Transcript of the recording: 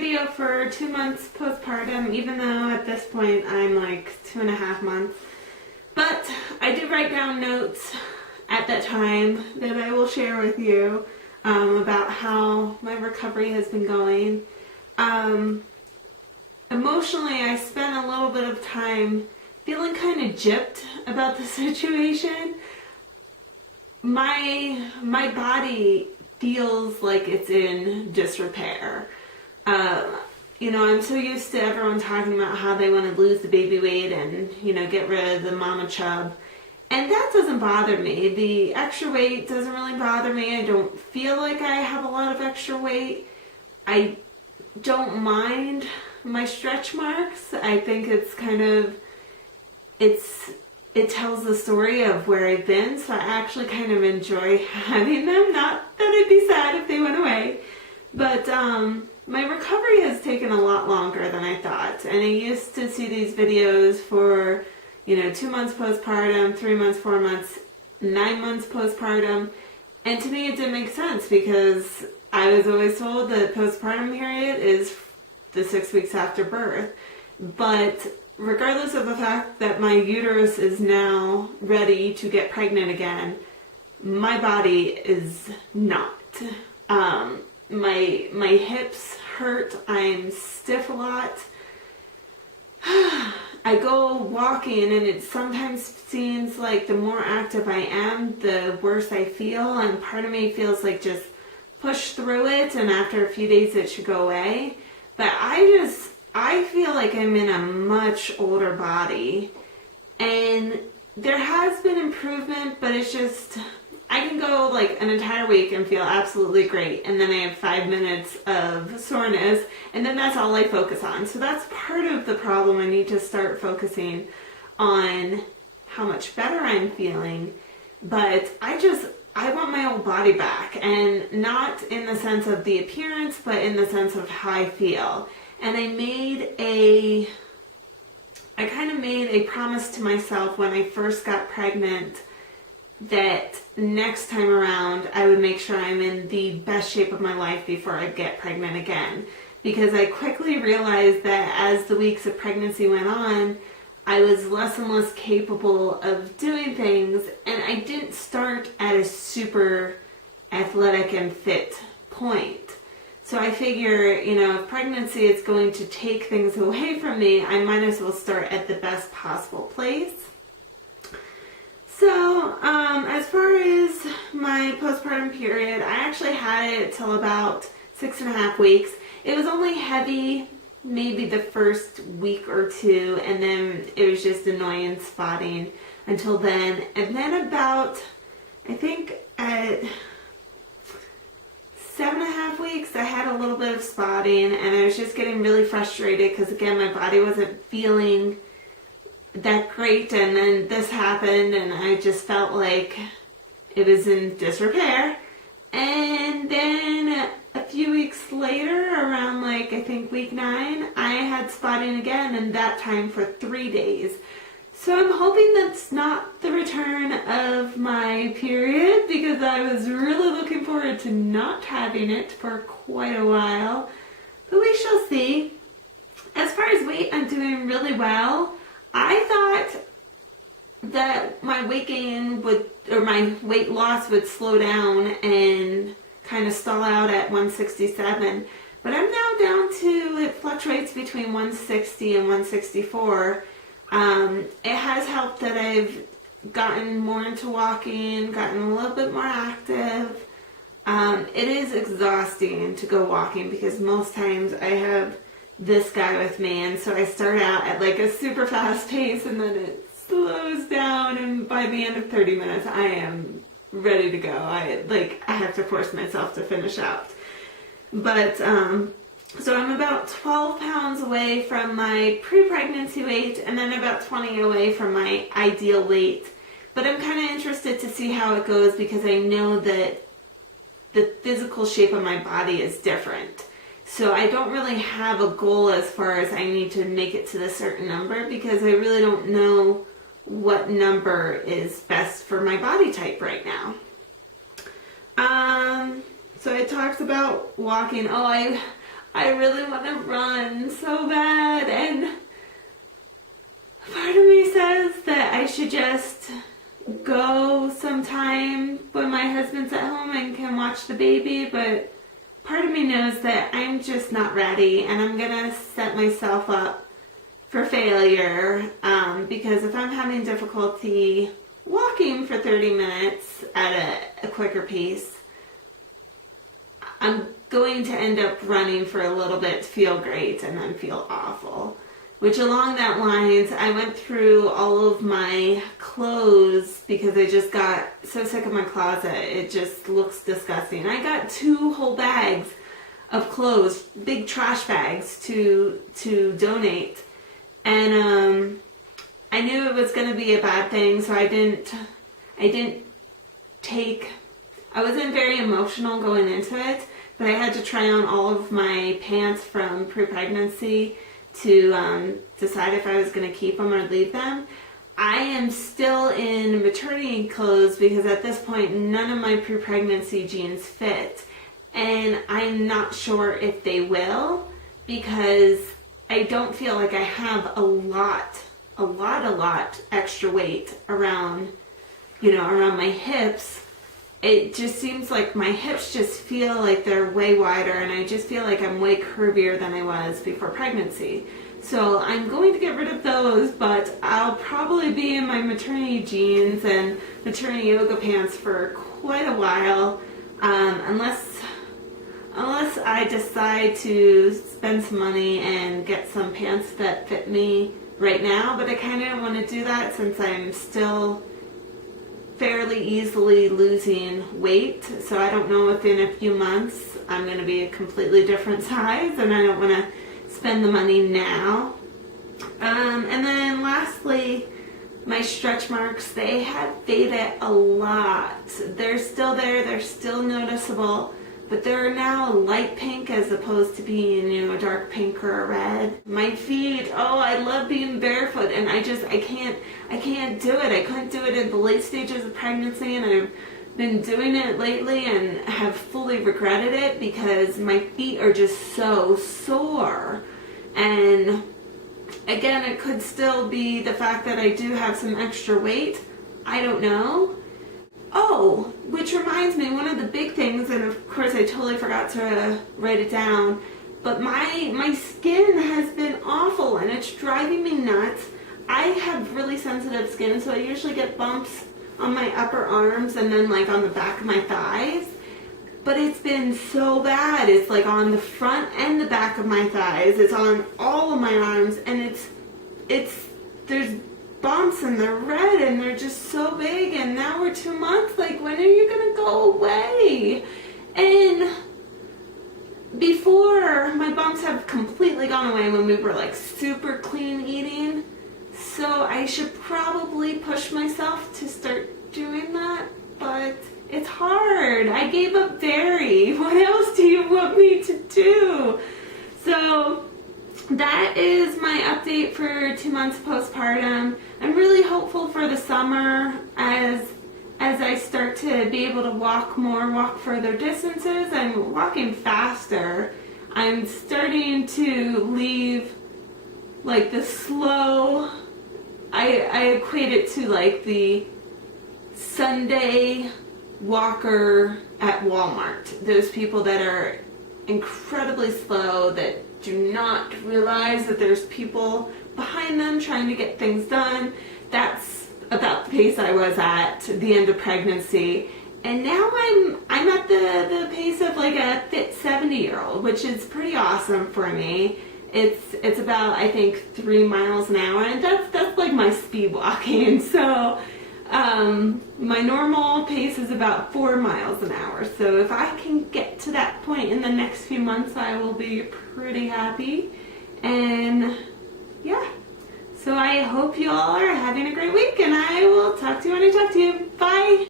video for 2 months postpartum, even though at this point I'm like 2.5 months. But I did write down notes at that time that I will share with you about how my recovery has been going. Emotionally, I spent a little bit of time feeling kind of gypped about the situation. My body feels like it's in disrepair. I'm so used to everyone talking about how they want to lose the baby weight and, get rid of the mama chub. And that doesn't bother me. The extra weight doesn't really bother me. I don't feel like I have a lot of extra weight. I don't mind my stretch marks. I think it's it tells the story of where I've been, so I actually kind of enjoy having them. Not that I'd be sad if they went away, but my recovery has taken a lot longer than I thought. And I used to see these videos for 2 months postpartum, 3 months, 4 months, 9 months postpartum, and to me it didn't make sense because I was always told that postpartum period is the 6 weeks after birth. But regardless of the fact that my uterus is now ready to get pregnant again, my body is not. My hips hurt. I'm stiff a lot. I go walking and it sometimes seems like the more active I am, the worse I feel, and part of me feels like just push through it and after a few days it should go away. But I feel like I'm in a much older body, and there has been improvement, but it's just, I can go like an entire week and feel absolutely great, and then I have 5 minutes of soreness, and then that's all I focus on. So that's part of the problem. I need to start focusing on how much better I'm feeling, but I want my old body back, and not in the sense of the appearance, but in the sense of how I feel. And I kind of made a promise to myself when I first got pregnant that next time around I would make sure I'm in the best shape of my life before I get pregnant again. Because I quickly realized that as the weeks of pregnancy went on, I was less and less capable of doing things, and I didn't start at a super athletic and fit point. So I figure, if pregnancy is going to take things away from me, I might as well start at the best possible place. So, as far as my postpartum period, I actually had it till about 6.5 weeks. It was only heavy maybe the first week or two, and then it was just annoying spotting until then. And then about, I think at 7.5 weeks, I had a little bit of spotting, and I was just getting really frustrated because, again, my body wasn't feeling that great, and then this happened, and I just felt like it was in disrepair. And then a few weeks later, around I think week 9, I had spotting again, and that time for 3 days. So I'm hoping that's not the return of my period, because I was really looking forward to not having it for quite a while. But we shall see. As far as weight, I'm doing really well. I thought that my weight gain my weight loss would slow down and kind of stall out at 167. But I'm now down to, it fluctuates between 160 and 164. It has helped that I've gotten more into walking, gotten a little bit more active. It is exhausting to go walking because most times I have this guy with me, and so I start out at a super fast pace, and then it slows down, and by the end of 30 minutes I am ready to go. I have to force myself to finish out. But so I'm about 12 pounds away from my pre-pregnancy weight, and then about 20 away from my ideal weight. But I'm kind of interested to see how it goes, because I know that the physical shape of my body is different. So I don't really have a goal as far as I need to make it to the certain number, because I really don't know what number is best for my body type right now. So I talked about walking. I really want to run so bad, and part of me says that I should just go sometime when my husband's at home and can watch the baby, but part of me knows that I'm just not ready, and I'm gonna set myself up for failure, because if I'm having difficulty walking for 30 minutes at a quicker pace, I'm going to end up running for a little bit to feel great and then feel awful. Which, along that lines, I went through all of my clothes because I just got so sick of my closet. It just looks disgusting. I got 2 whole bags of clothes, big trash bags to donate. And I knew it was going to be a bad thing, so I wasn't very emotional going into it, but I had to try on all of my pants from pre-pregnancy to decide if I was going to keep them or leave them. I am still in maternity clothes because at this point none of my pre-pregnancy jeans fit, and I'm not sure if they will, because I don't feel like I have a lot extra weight around my hips. It just seems like my hips just feel like they're way wider, and I just feel like I'm way curvier than I was before pregnancy. So I'm going to get rid of those, but I'll probably be in my maternity jeans and maternity yoga pants for quite a while, unless I decide to spend some money and get some pants that fit me right now. But I kind of don't want to do that since I'm still fairly easily losing weight, so I don't know if in a few months I'm going to be a completely different size, and I don't want to spend the money now. And then lastly, my stretch marks, they have faded a lot. They're still there, they're still noticeable, but they're now light pink as opposed to being, a dark pink or a red. My feet, I love being barefoot, and I can't do it. I couldn't do it in the late stages of pregnancy, and I've been doing it lately and have fully regretted it because my feet are just so sore. And again, it could still be the fact that I do have some extra weight. I don't know. Oh, which reminds me, one of the big things, and of course I totally forgot to write it down, but my skin has been awful and it's driving me nuts. I have really sensitive skin, so I usually get bumps on my upper arms and then like on the back of my thighs. But it's been so bad. It's like on the front and the back of my thighs. It's on all of my arms, and there's bumps and they're red and they're just so big, and now we're 2 months. Like, when are you gonna go away? And before, my bumps have completely gone away when we were like super clean eating, so I should probably push myself to start doing that, but it's hard. I gave up dairy. What else do you want me to do? So that is my update for 2 months postpartum. I'm really hopeful for the summer as I start to be able to walk further distances. I'm walking faster. I'm starting to leave like the slow, I equate it to like the Sunday walker at Walmart. Those people that are incredibly slow, that do not realize that there's people behind them trying to get things done. That's about the pace I was at the end of pregnancy. And now I'm at the pace of like a fit 70-year-old, which is pretty awesome for me. It's about, I think, 3 miles an hour, and that's like my speed walking. So my normal pace is about 4 miles an hour. So if I can get to that point in the next few months, I will be pretty happy. And yeah, so I hope you all are having a great week, and I will talk to you when I talk to you. Bye!